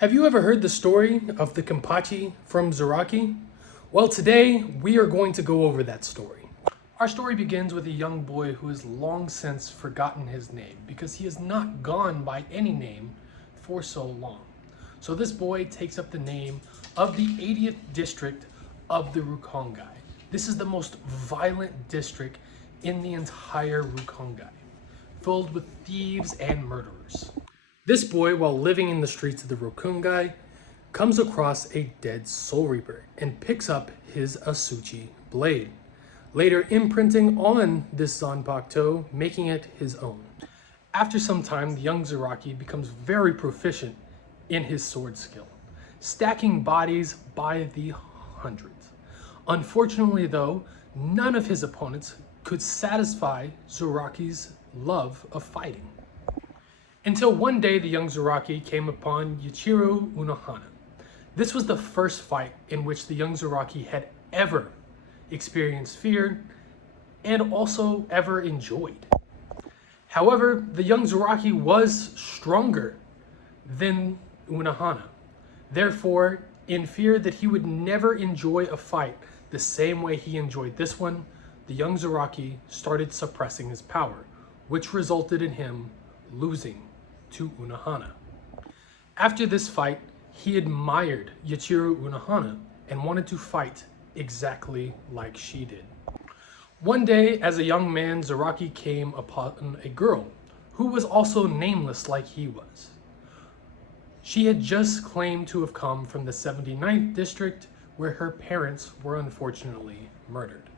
Have you ever heard the story of the Kenpachi from Zaraki? Well, today we are going to go over that story. Our story begins with a young boy who has long since forgotten his name because he has not gone by any name for so long. So this boy takes up the name of the 80th district of the Rukongai. This is the most violent district in the entire Rukongai, filled with thieves and murderers. This boy, while living in the streets of the Rukongai, comes across a dead Soul Reaper and picks up his Asuchi blade, later imprinting on this Zanpakuto, making it his own. After some time, the young Zaraki becomes very proficient in his sword skill, stacking bodies by the hundreds. Unfortunately though, none of his opponents could satisfy Zaraki's love of fighting. Until one day the young Zaraki came upon Yuichiro Unohana. This was the first fight in which the young Zaraki had ever experienced fear and also ever enjoyed. However, the young Zaraki was stronger than Unohana. Therefore, in fear that he would never enjoy a fight the same way he enjoyed this one, the young Zaraki started suppressing his power, which resulted in him losing to Unohana. After this fight, he admired Yuichiro Unohana and wanted to fight exactly like she did. One day, as a young man, Zaraki came upon a girl who was also nameless like he was. She had just claimed to have come from the 79th district where her parents were unfortunately murdered.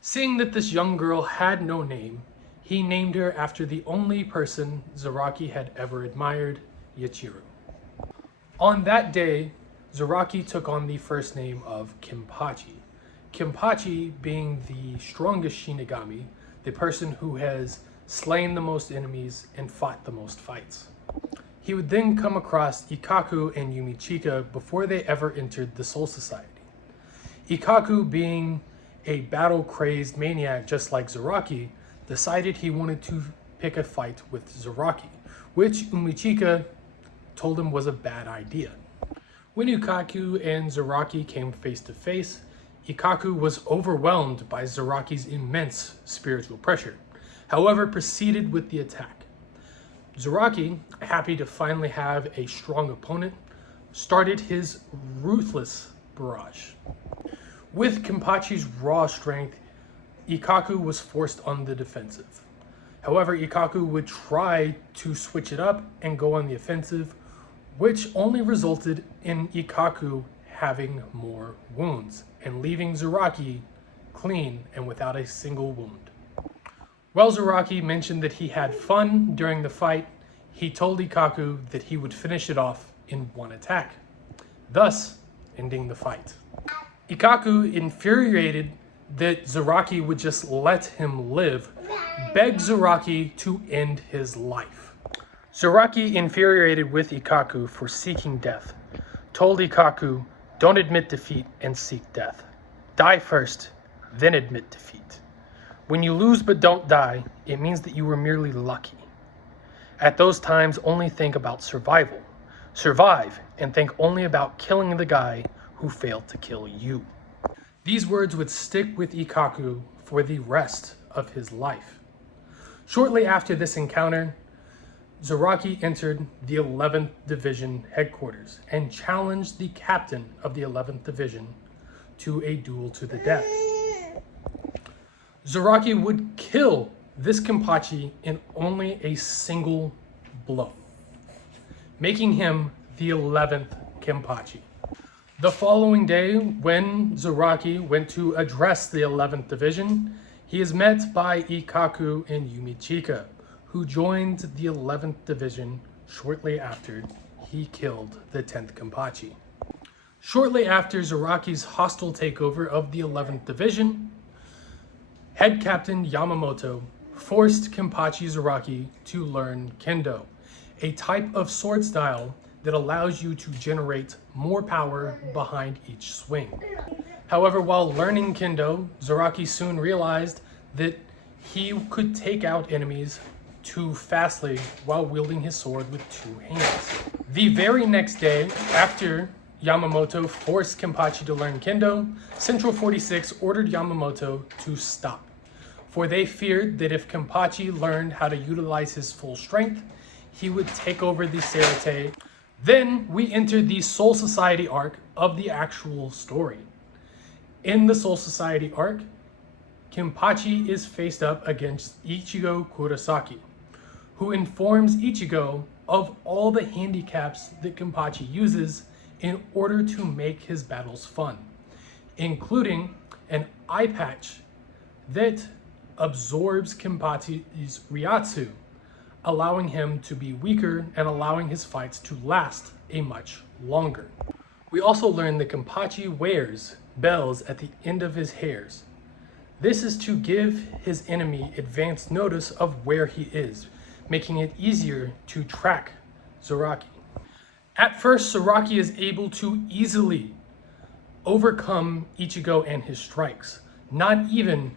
Seeing that this young girl had no name, he named her after the only person Zaraki had ever admired, Yuichiro. On that day, Zaraki took on the first name of Kenpachi. Kenpachi being the strongest Shinigami, the person who has slain the most enemies and fought the most fights. He would then come across Ikkaku and Yumichika before they ever entered the Soul Society. Ikkaku, being a battle-crazed maniac just like Zaraki, decided he wanted to pick a fight with Zaraki, which Yumichika told him was a bad idea. When Ikkaku and Zaraki came face to face, Ikkaku was overwhelmed by Zaraki's immense spiritual pressure, however proceeded with the attack. Zaraki, happy to finally have a strong opponent, started his ruthless barrage. With Kenpachi's raw strength, Ikkaku was forced on the defensive. However, Ikkaku would try to switch it up and go on the offensive, which only resulted in Ikkaku having more wounds and leaving Zaraki clean and without a single wound. While Zaraki mentioned that he had fun during the fight, he told Ikkaku that he would finish it off in one attack, thus ending the fight. Ikkaku, infuriated that Zaraki would just let him live, begged Zaraki to end his life. Zaraki, infuriated with Ikkaku for seeking death, told Ikkaku, "Don't admit defeat and seek death. Die first, then admit defeat. When you lose but don't die, it means that you were merely lucky. At those times, only think about survival. Survive and think only about killing the guy who failed to kill you." These words would stick with Ikkaku for the rest of his life. Shortly after this encounter, Zaraki entered the 11th Division headquarters and challenged the captain of the 11th Division to a duel to the death. Zaraki would kill this Kenpachi in only a single blow, making him the 11th Kenpachi. The following day, when Zaraki went to address the 11th Division, he is met by Ikkaku and Yumichika, who joined the 11th Division shortly after he killed the 10th Kenpachi. Shortly after Zaraki's hostile takeover of the 11th Division, Head Captain Yamamoto forced Kenpachi Zaraki to learn Kendo, a type of sword style that allows you to generate more power behind each swing. However, while learning Kendo, Zaraki soon realized that he could take out enemies too fastly while wielding his sword with two hands. The very next day, after Yamamoto forced Kenpachi to learn Kendo, Central 46 ordered Yamamoto to stop, for they feared that if Kenpachi learned how to utilize his full strength, he would take over the Serite. Then we enter the Soul Society arc of the actual story. In the Soul Society arc, Kenpachi is faced up against Ichigo Kurosaki, who informs Ichigo of all the handicaps that Kenpachi uses in order to make his battles fun, including an eye patch that absorbs Kenpachi's Ryatsu, allowing him to be weaker and allowing his fights to last a much longer. We also learn that Kenpachi wears bells at the end of his hairs. This is to give his enemy advance notice of where he is, making it easier to track Zaraki. At first, Zaraki is able to easily overcome Ichigo and his strikes, not even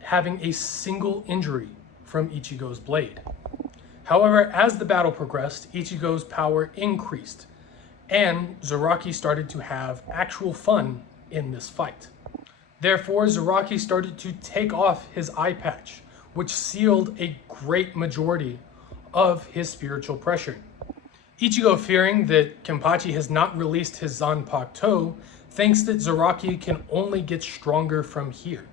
having a single injury from Ichigo's blade. However, as the battle progressed, Ichigo's power increased, and Zaraki started to have actual fun in this fight. Therefore, Zaraki started to take off his eye patch, which sealed a great majority of his spiritual pressure. Ichigo, fearing that Kenpachi has not released his Zanpakuto, thinks that Zaraki can only get stronger from here.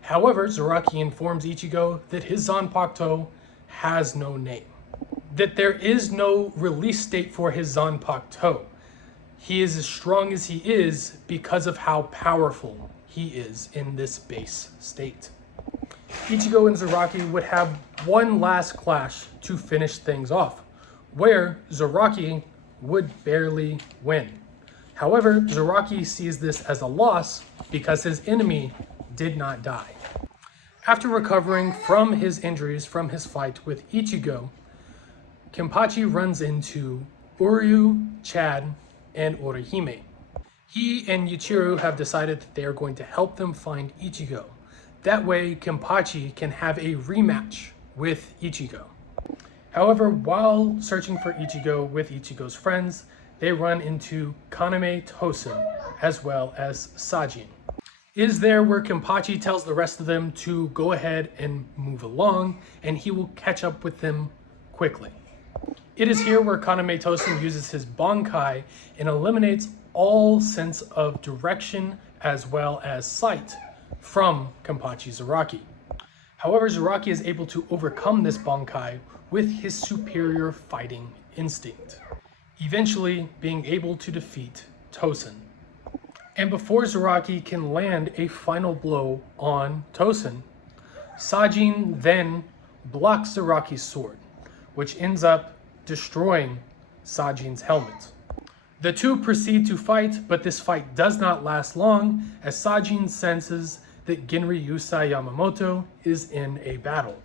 However, Zaraki informs Ichigo that his Zanpakuto has no name, that there is no release date for his Zanpakuto. He is as strong as he is because of how powerful he is in this base state. Ichigo and Zaraki would have one last clash to finish things off, where Zaraki would barely win. However, Zaraki sees this as a loss because his enemy did not die. After recovering from his injuries from his fight with Ichigo, Kenpachi runs into Uryu, Chad, and Orihime. He and Yuichiro have decided that they are going to help them find Ichigo. That way, Kenpachi can have a rematch with Ichigo. However, while searching for Ichigo with Ichigo's friends, they run into Kaname Tosen as well as Sajin. It is there where Kenpachi tells the rest of them to go ahead and move along, and he will catch up with them quickly. It is here where Kaname Tosen uses his Bankai and eliminates all sense of direction as well as sight from Kenpachi Zaraki. However, Zaraki is able to overcome this Bankai with his superior fighting instinct, eventually being able to defeat Tosen. And before Zaraki can land a final blow on Tosen, Sajin then blocks Zaraki's sword, which ends up destroying Sajin's helmet. The two proceed to fight, but this fight does not last long as Sajin senses that Genryusai Yamamoto is in a battle.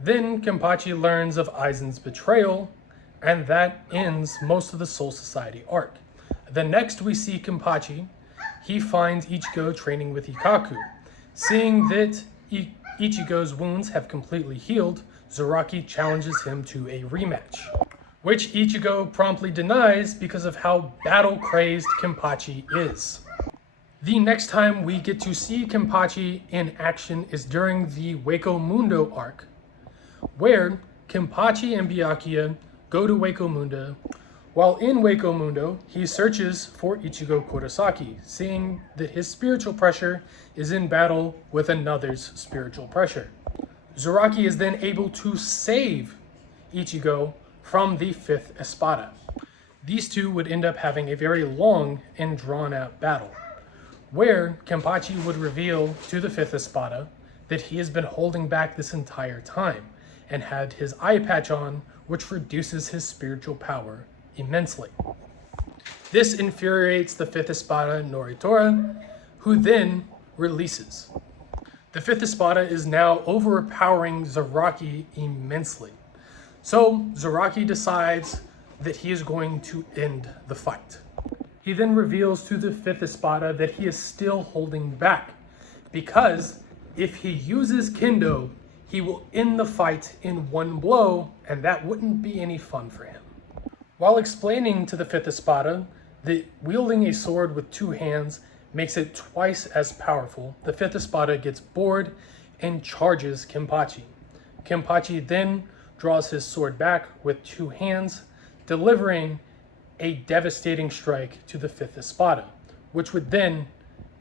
Then Kenpachi learns of Aizen's betrayal, and that ends most of the Soul Society arc. The next we see Kenpachi, he finds Ichigo training with Ikaku. Seeing that Ichigo's wounds have completely healed, Zaraki challenges him to a rematch, which Ichigo promptly denies because of how battle-crazed Kenpachi is. The next time we get to see Kenpachi in action is during the Hueco Mundo arc, where Kenpachi and Byakuya go to Hueco Mundo. While in Hueco Mundo, he searches for Ichigo Kurosaki, seeing that his spiritual pressure is in battle with another's spiritual pressure. Zaraki is then able to save Ichigo from the fifth Espada. These two would end up having a very long and drawn-out battle, where Kenpachi would reveal to the fifth Espada that he has been holding back this entire time and had his eye patch on, which reduces his spiritual power immensely. This infuriates the fifth Espada Noritora, who then releases. The fifth Espada is now overpowering Zaraki immensely. So Zaraki decides that he is going to end the fight. He then reveals to the fifth Espada that he is still holding back, because if he uses Kendo, he will end the fight in one blow, and that wouldn't be any fun for him. While explaining to the fifth Espada that wielding a sword with two hands makes it twice as powerful, the fifth Espada gets bored and charges Kenpachi. Kenpachi then draws his sword back with two hands, delivering a devastating strike to the fifth Espada, which would then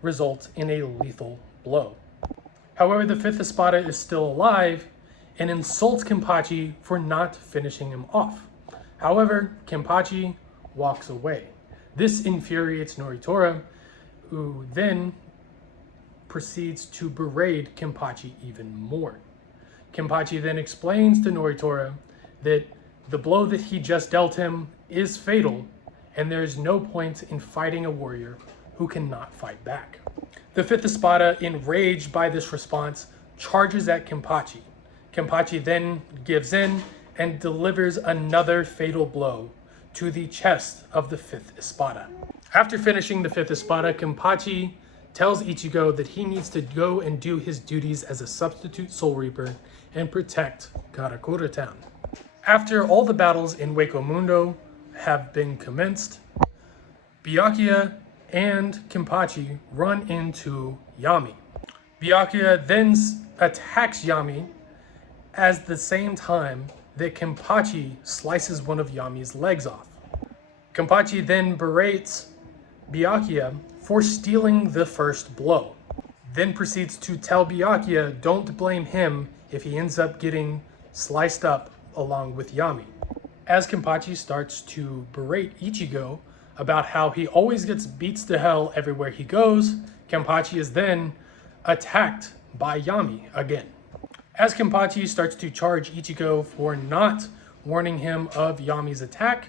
result in a lethal blow. However, the fifth Espada is still alive and insults Kenpachi for not finishing him off. However, Kenpachi walks away. This infuriates Noritora, who then proceeds to berate Kenpachi even more. Kenpachi then explains to Noritora that the blow that he just dealt him is fatal, and there is no point in fighting a warrior who cannot fight back. The fifth Espada, enraged by this response, charges at Kenpachi. Kenpachi then gives in and delivers another fatal blow to the chest of the fifth Espada. After finishing the fifth Espada, Kenpachi tells Ichigo that he needs to go and do his duties as a substitute Soul Reaper and protect Karakura Town. After all the battles in Wako Mundo have been commenced, Byakuya and Kenpachi run into Yami. Byakuya then attacks Yami at the same time that Kenpachi slices one of Yami's legs off. Kenpachi then berates Byakuya for stealing the first blow, then proceeds to tell Byakuya don't blame him if he ends up getting sliced up along with Yami. As Kenpachi starts to berate Ichigo about how he always gets beats to hell everywhere he goes, Kenpachi is then attacked by Yami again. As Kenpachi starts to charge Ichigo for not warning him of Yami's attack,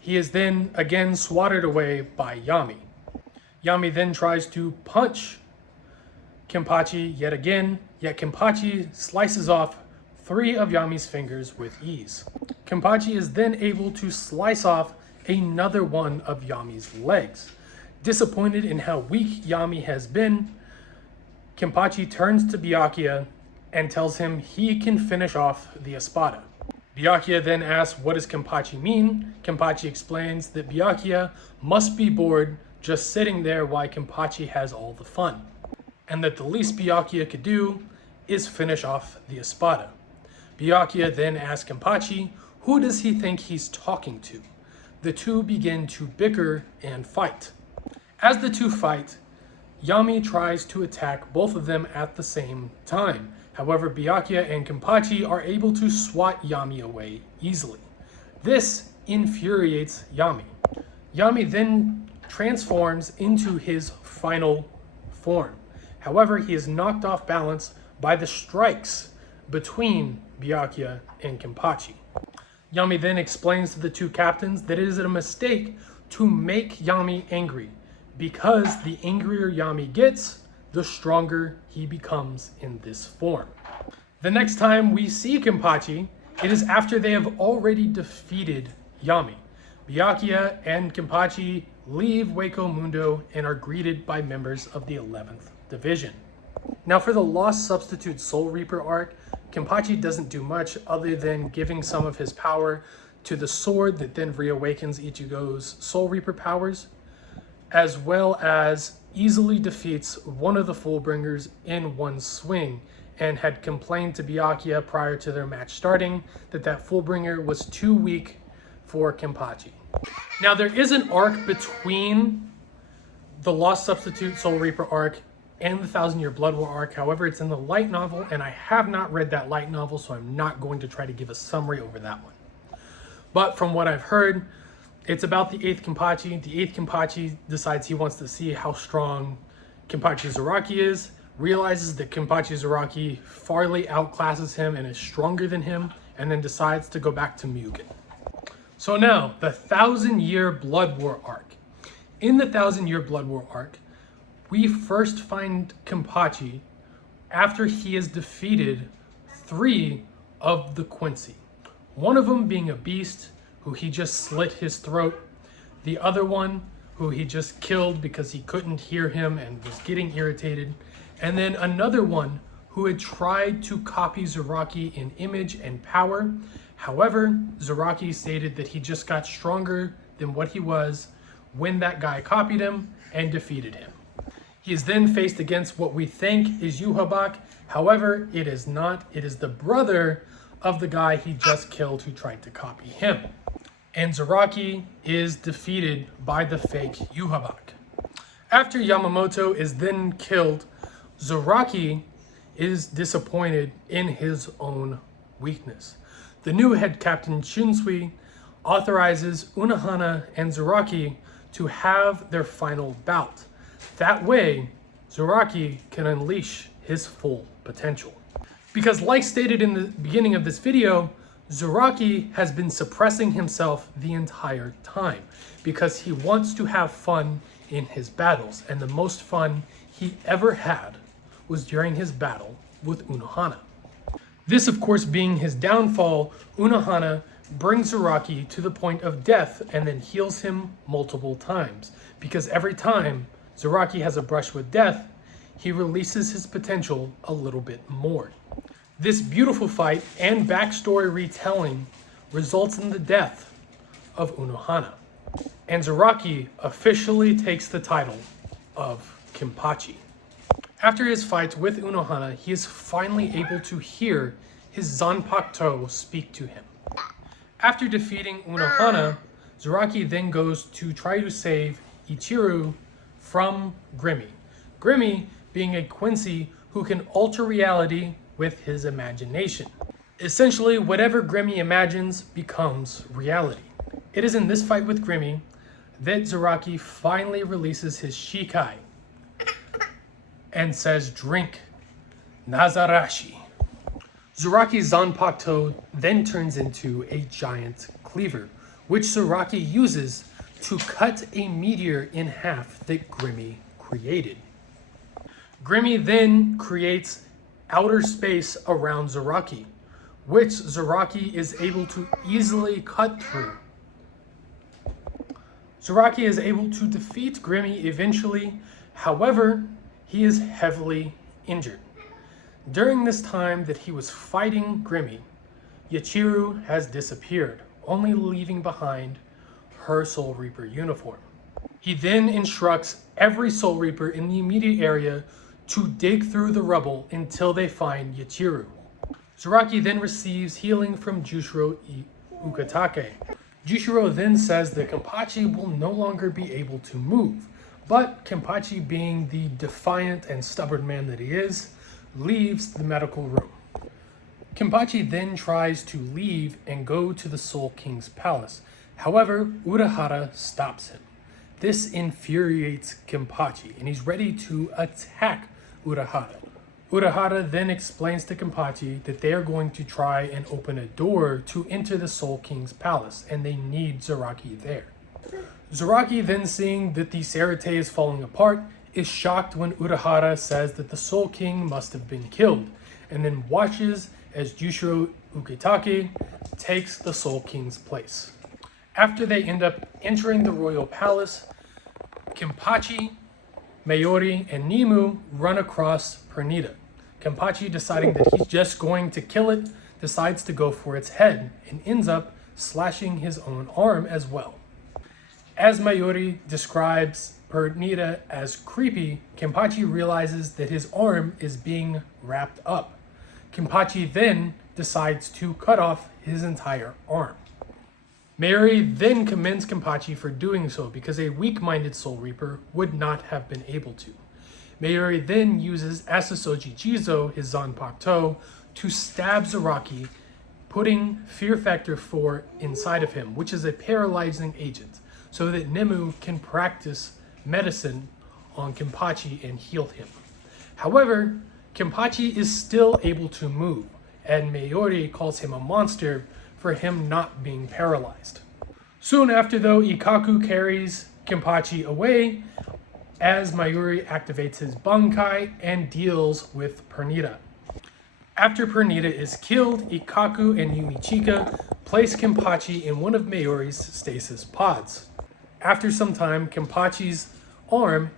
he is then again swatted away by Yami. Yami then tries to punch Kenpachi yet again, yet Kenpachi slices off 3 of Yami's fingers with ease. Kenpachi is then able to slice off another one of Yami's legs. Disappointed in how weak Yami has been, Kenpachi turns to Byakuya and tells him he can finish off the Espada. Byakuya then asks what does Kenpachi mean. Kenpachi explains that Byakuya must be bored just sitting there while Kenpachi has all the fun, and that the least Byakuya could do is finish off the Espada. Byakuya then asks Kenpachi who does he think he's talking to. The two begin to bicker and fight. As the two fight, Yami tries to attack both of them at the same time. However, Byakuya and Kenpachi are able to swat Yami away easily. This infuriates Yami. Yami then transforms into his final form. However, he is knocked off balance by the strikes between Byakuya and Kenpachi. Yami then explains to the two captains that it is a mistake to make Yami angry, because the angrier Yami gets, the stronger he becomes in this form. The next time we see Kenpachi, it is after they have already defeated Yami. Byakuya and Kenpachi leave Wako Mundo and are greeted by members of the 11th Division. Now for the Lost Substitute Soul Reaper arc, Kenpachi doesn't do much other than giving some of his power to the sword that then reawakens Ichigo's Soul Reaper powers, as well as easily defeats one of the Fullbringers in one swing, and had complained to Byakuya prior to their match starting that Fullbringer was too weak for Kenpachi. Now there is an arc between the Lost Substitute Soul Reaper arc and the Thousand Year Blood War arc. However, it's in the light novel, and I have not read that light novel, so I'm not going to try to give a summary over that one. But from what I've heard, it's about the 8th Kenpachi. The 8th Kenpachi decides he wants to see how strong Kenpachi Zaraki is, realizes that Kenpachi Zaraki farly outclasses him and is stronger than him, and then decides to go back to Mugen. So now, the 1000 Year Blood War arc. In the 1000 Year Blood War arc, we first find Kenpachi after he has defeated 3 of the Quincy. One of them being a beast who he just slit his throat. The other one who he just killed because he couldn't hear him and was getting irritated. And then another one who had tried to copy Zaraki in image and power. However, Zaraki stated that he just got stronger than what he was when that guy copied him and defeated him. He is then faced against what we think is Yuhabak. However, it is not. It is the brother of the guy he just killed who tried to copy him. And Zaraki is defeated by the fake Yuhabak. After Yamamoto is then killed, Zaraki is disappointed in his own weakness. The new head captain Shunsui authorizes Unohana and Zaraki to have their final bout. That way, Zaraki can unleash his full potential. Because like stated in the beginning of this video, Zaraki has been suppressing himself the entire time because he wants to have fun in his battles, and the most fun he ever had was during his battle with Unohana. This, of course, being his downfall, Unohana brings Zaraki to the point of death and then heals him multiple times, because every time Zaraki has a brush with death, he releases his potential a little bit more. This beautiful fight and backstory retelling results in the death of Unohana, and Zaraki officially takes the title of Kenpachi. After his fight with Unohana, he is finally able to hear his Zanpakuto speak to him. After defeating Unohana, Zaraki then goes to try to save Ichiru from Grimmy. Grimmy being a Quincy who can alter reality with his imagination. Essentially, whatever Grimmy imagines becomes reality. It is in this fight with Grimmy that Zaraki finally releases his Shikai and says, "Drink, Nazarashi." Zaraki's Zanpakuto then turns into a giant cleaver, which Zaraki uses to cut a meteor in half that Grimmy created. Grimmy then creates outer space around Zaraki, which Zaraki is able to easily cut through. Zaraki is able to defeat Grimmy eventually, however, he is heavily injured. During this time that he was fighting Grimmy, Yachiru has disappeared, only leaving behind her Soul Reaper uniform. He then instructs every Soul Reaper in the immediate area to dig through the rubble until they find Yachiru. Zaraki then receives healing from Jushiro Ukitake. Jushiro then says that Kenpachi will no longer be able to move, but Kenpachi, being the defiant and stubborn man that he is, leaves the medical room. Kenpachi then tries to leave and go to the Soul King's palace. However, Urahara stops him. This infuriates Kenpachi, and he's ready to attack Urahara. Urahara then explains to Kenpachi that they are going to try and open a door to enter the Soul King's palace, and they need Zaraki there. Zaraki, then seeing that the Serite is falling apart, is shocked when Urahara says that the Soul King must have been killed, and then watches as Jushiro Ukitake takes the Soul King's place. After they end up entering the royal palace, Kenpachi, Mayuri, and Nimue run across Pernita. Kenpachi, deciding that he's just going to kill it, decides to go for its head and ends up slashing his own arm as well. As Mayuri describes Pernita as creepy, Kenpachi realizes that his arm is being wrapped up. Kenpachi then decides to cut off his entire arm. Mayuri then commends Kenpachi for doing so because a weak-minded Soul Reaper would not have been able to. Mayuri then uses Asasoji Jizo, his Zanpakuto, to stab Zaraki, putting Fear Factor 4 inside of him, which is a paralyzing agent, so that Nimue can practice medicine on Kenpachi and heal him. However, Kenpachi is still able to move, and Mayuri calls him a monster for him not being paralyzed. Soon after, though, Ikkaku carries Kenpachi away as Mayuri activates his Bankai and deals with Pernita. After Pernita is killed, Ikkaku and Yumichika place Kenpachi in one of Mayuri's stasis pods. After some time, Kenpachi's arm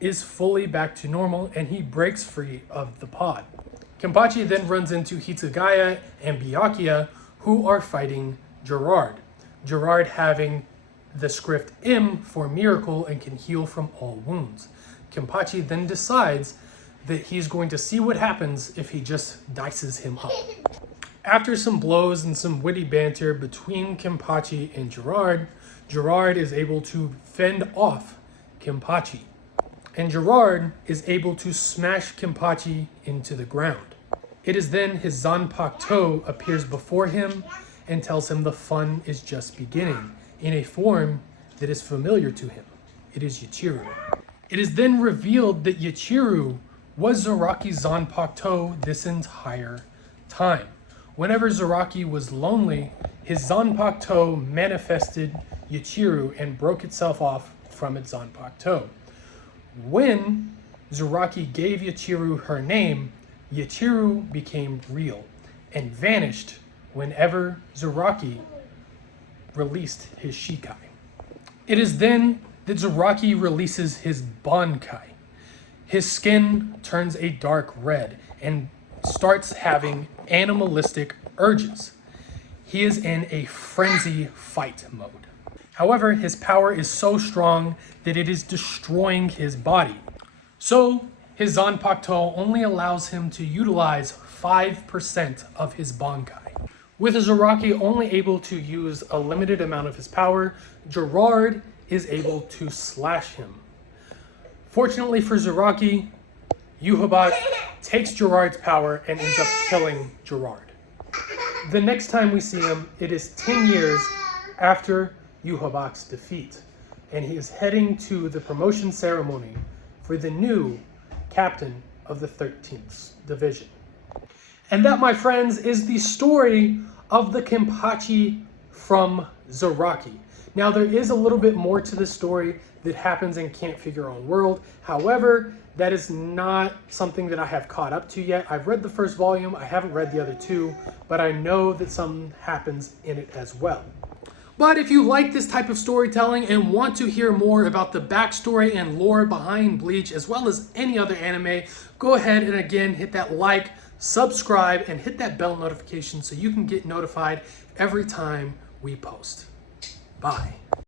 is fully back to normal and he breaks free of the pod. Kenpachi then runs into Hitsugaya and Byakuya, who are fighting Gerard. Gerard having the script M for miracle and can heal from all wounds. Kenpachi then decides that he's going to see what happens if he just dices him up. After some blows and some witty banter between Kenpachi and Gerard, Gerard is able to fend off Kenpachi. And Gerard is able to smash Kenpachi into the ground. It is then his Zanpakuto appears before him and tells him the fun is just beginning, in a form that is familiar to him. It is Yachiru. It is then revealed that Yachiru was Zaraki's Zanpakuto this entire time. Whenever Zaraki was lonely, his Zanpakuto manifested Yachiru and broke itself off from its Zanpakuto. When Zaraki gave Yachiru her name, Yachiru became real and vanished whenever Zaraki released his Shikai. It is then that Zaraki releases his Bankai. His skin turns a dark red and starts having animalistic urges. He is in a frenzy fight mode. However, his power is so strong that it is destroying his body. So, his Zanpakuto only allows him to utilize 5% of his Bankai. With Zaraki only able to use a limited amount of his power, Gerard is able to slash him. Fortunately for Zaraki, Yhwach takes Gerard's power and ends up killing Gerard. The next time we see him, it is 10 years after Yhwach's defeat, and he is heading to the promotion ceremony for the new captain of the 13th Division. And that, my friends, is the story of the Kenpachi from Zaraki. Now, there is a little bit more to the story that happens in Can't Figure Own World. However, that is not something that I have caught up to yet. I've read the first volume. I haven't read the other two, but I know that something happens in it as well. But if you like this type of storytelling and want to hear more about the backstory and lore behind Bleach, as well as any other anime, go ahead and again hit that like, subscribe, and hit that bell notification so you can get notified every time we post. Bye.